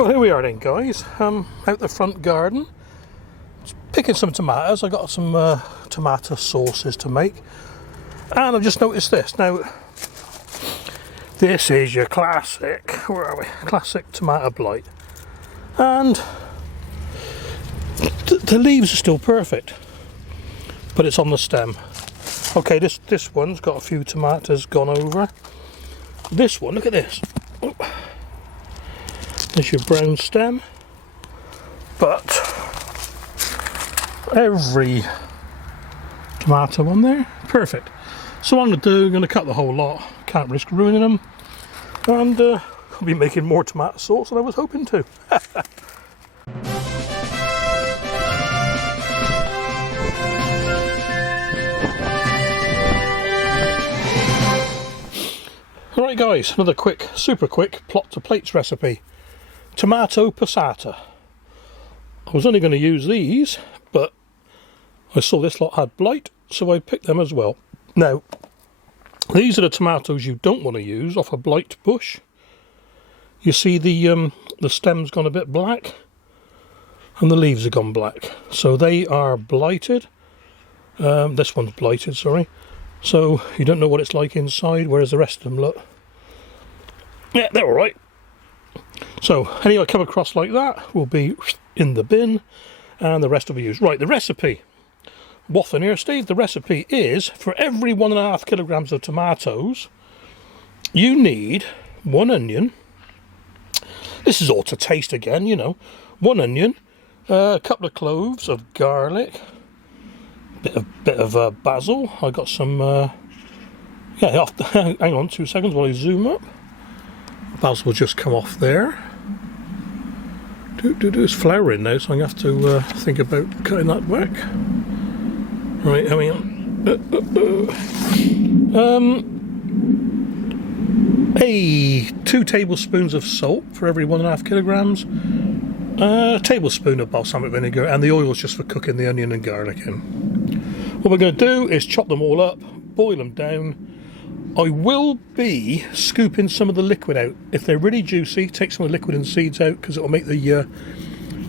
Well, here we are then, guys. Out the front garden, just picking some tomatoes. I got some tomato sauces to make, and I've just noticed this. Now, this is your classic, where are we? Classic tomato blight, and the leaves are still perfect, but it's on the stem. Okay, this one's got a few tomatoes gone over. This one, look at this. Oh. There's your brown stem, but every tomato on there, perfect. So what I'm going to do, I'm going to cut the whole lot, can't risk ruining them, and I'll be making more tomato sauce than I was hoping to. Alright guys, another quick, super quick plot to plates recipe. Tomato passata. I was only going to use these, but I saw this lot had blight, so I picked them as well. Now, these are the tomatoes you don't want to use off a blight bush. You see the stem's gone a bit black, and the leaves have gone black. So they are blighted. This one's blighted, sorry. So you don't know what it's like inside, whereas the rest of them look. Yeah, they're alright. So, any I come across like that will be in the bin, and the rest will be used. Right, the recipe. Waffling here, Steve. The recipe is, for every 1.5 kilograms of tomatoes, you need 1 onion. This is all to taste again, you know. 1 onion, a couple of cloves of garlic, bit of basil. I got some, yeah, hang on 2 seconds while I zoom up. Basil will just come off there. It's flowering now, so I'm going to have to think about cutting that back. Right, hang on. 2 tablespoons of salt for every 1.5 kilograms. A tablespoon of balsamic vinegar, and the oil is just for cooking the onion and garlic in. What we're going to do is chop them all up, boil them down. I will be scooping some of the liquid out. If they're really juicy, take some of the liquid and seeds out, because it will make the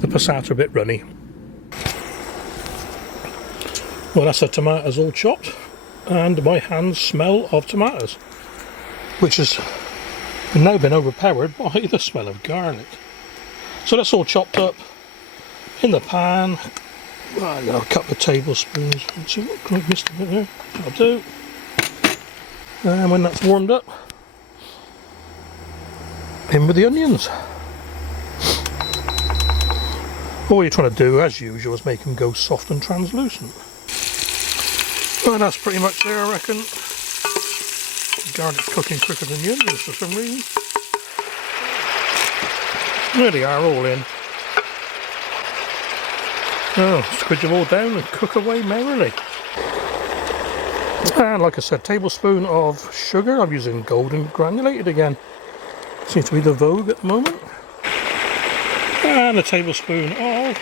passata a bit runny. Well, that's the tomatoes all chopped, and my hands smell of tomatoes, which has now been overpowered by the smell of garlic. So that's all chopped up in the pan. I got a couple of tablespoons. Let's see what I missed a bit there. That'll do. And when that's warmed up, in with the onions. All you're trying to do, as usual, is make them go soft and translucent. Well, that's pretty much there, I reckon. Garlic's cooking quicker than the onions for some reason. There they are, all in. Oh, squidge them all down and cook away merrily. And like I said, tablespoon of sugar. I'm using golden granulated again. Seems to be the vogue at the moment. And a tablespoon of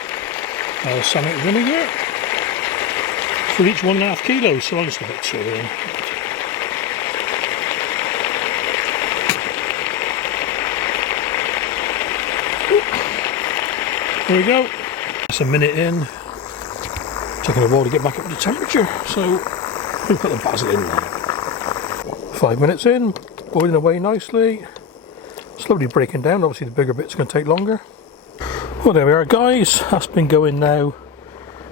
balsamic vinegar for each 1.5 kilos. So I'll just have it 2 in. There we go. That's a minute in. Taking a while to get back up to temperature. So we put the basil in there. 5 minutes in, boiling away nicely, slowly breaking down. Obviously the bigger bit's going to take longer. Well, there we are, guys. That's been going now,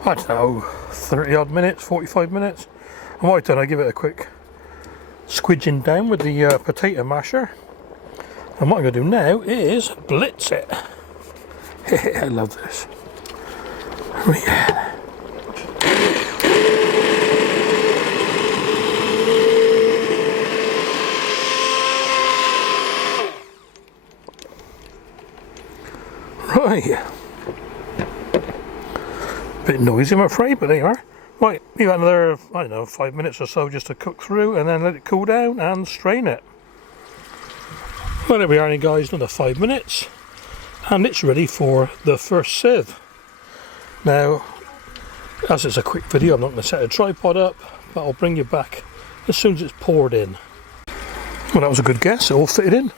I don't know, 30 odd minutes, 45 minutes. And what I've done, I give it a quick squidging down with the potato masher. And what I'm going to do now is blitz it. I love this. Right. Right, bit noisy I'm afraid, but they are. Right, we've got another, I don't know, 5 minutes or so just to cook through, and then let it cool down and strain it. Well, there we are, guys, another 5 minutes, and it's ready for the first sieve. Now, as it's a quick video, I'm not going to set a tripod up, but I'll bring you back as soon as it's poured in. Well, that was a good guess, it all fitted in.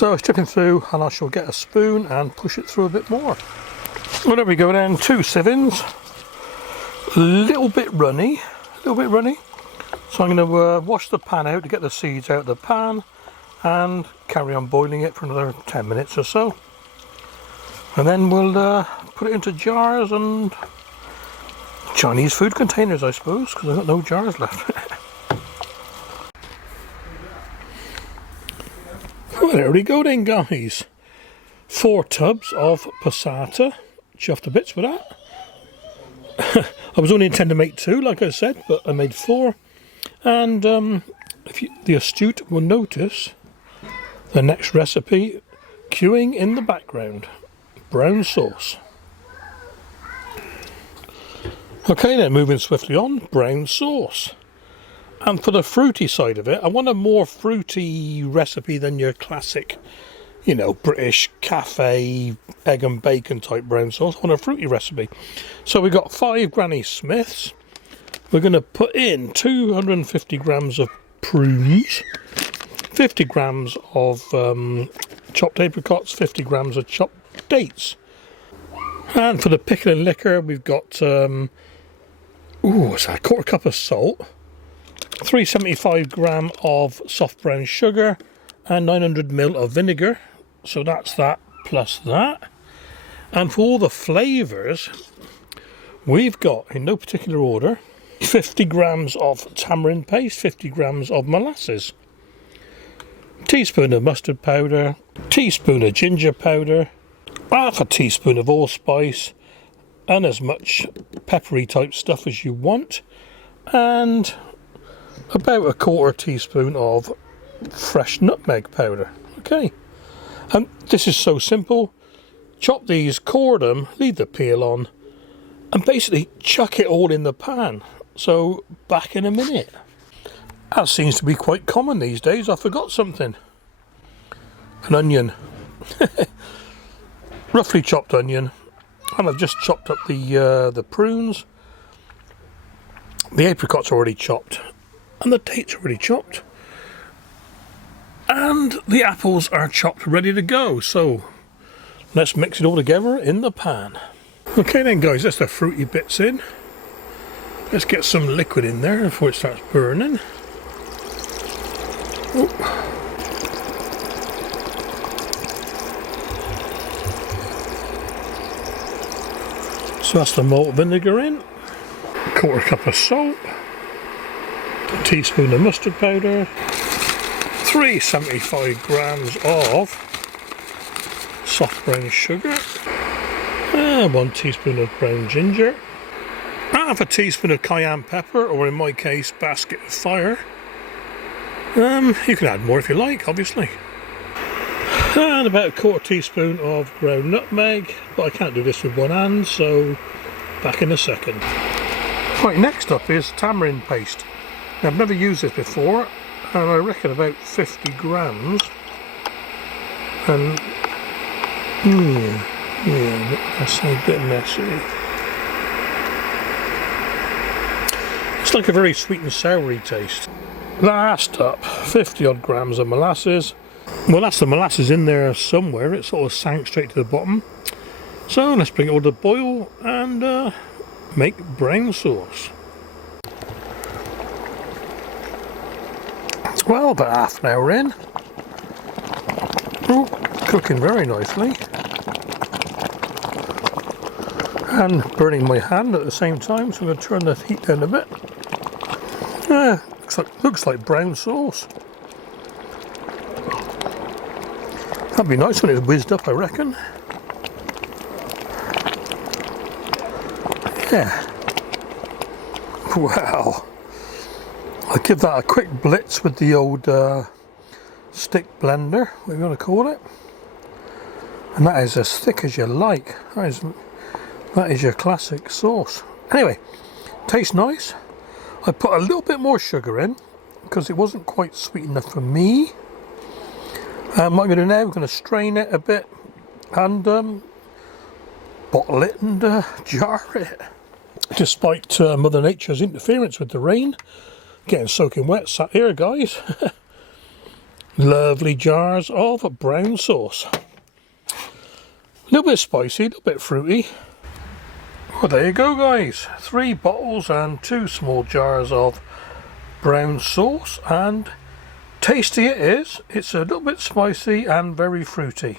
So it's dripping through, and I shall get a spoon and push it through a bit more. Well, there we go then, 2 sievings. A little bit runny. So I'm going to wash the pan out to get the seeds out of the pan and carry on boiling it for another 10 minutes or so. And then we'll put it into jars and Chinese food containers, I suppose, because I've got no jars left. Well, there we go then, guys. 4 tubs of passata. Chuffed to bits with that. I was only intending to make 2, like I said, but I made 4. And the astute will notice the next recipe queuing in the background. Brown sauce. Okay then, moving swiftly on, brown sauce. And for the fruity side of it, I want a more fruity recipe than your classic, you know, British cafe egg and bacon type brown sauce. I want a fruity recipe. So we've got 5 Granny Smiths. We're going to put in 250 grams of prunes, 50 grams of chopped apricots, 50 grams of chopped dates. And for the pickling liquor, we've got what's that, a quarter cup of salt, 375 gram of soft brown sugar, and 900 ml of vinegar. So that's that plus that. And for all the flavours, we've got, in no particular order, 50 grams of tamarind paste, 50 grams of molasses, teaspoon of mustard powder, teaspoon of ginger powder, half a teaspoon of allspice, and as much peppery type stuff as you want, and about a quarter teaspoon of fresh nutmeg powder. Okay, and this is so simple. Chop these, core them, leave the peel on, and basically chuck it all in the pan. So back in a minute. That seems to be quite common these days. I forgot something. An onion. Roughly chopped onion. And I've just chopped up the prunes. The apricots are already chopped. And the dates are already chopped. And the apples are chopped, ready to go. So let's mix it all together in the pan. Okay then guys, that's the fruity bits in. Let's get some liquid in there before it starts burning. Oh. So that's the malt vinegar in, a quarter cup of salt, a teaspoon of mustard powder, 375 grams of soft brown sugar, 1 teaspoon of brown ginger, half a teaspoon of cayenne pepper, or in my case, basket of fire. You can add more if you like, obviously. And about a quarter teaspoon of ground nutmeg, but I can't do this with one hand, so back in a second. Right, next up is tamarind paste. Now, I've never used this before, and I reckon about 50 grams. And yeah, that's a bit messy. It's like a very sweet and savoury taste. Last up, 50 odd grams of molasses. Well, that's the molasses in there somewhere. It sort of sank straight to the bottom. So let's bring it all to boil and make brown sauce. Well, about half an hour in. Oh, cooking very nicely. And burning my hand at the same time, so I'm going to turn the heat down a bit. Looks like brown sauce. That'd be nice when it's whizzed up, I reckon. Yeah. Wow. I'll give that a quick blitz with the old stick blender, what you want to call it. And that is as thick as you like. That is your classic sauce. Anyway, tastes nice. I put a little bit more sugar in because it wasn't quite sweet enough for me. What I'm going to do now, I'm going to strain it a bit and bottle it and jar it. Despite Mother Nature's interference with the rain, getting soaking wet, sat here guys. lovely jars of brown sauce. A little bit spicy, a little bit fruity. Well, there you go guys, 3 bottles and 2 small jars of brown sauce, and tasty it is. It's a little bit spicy and very fruity.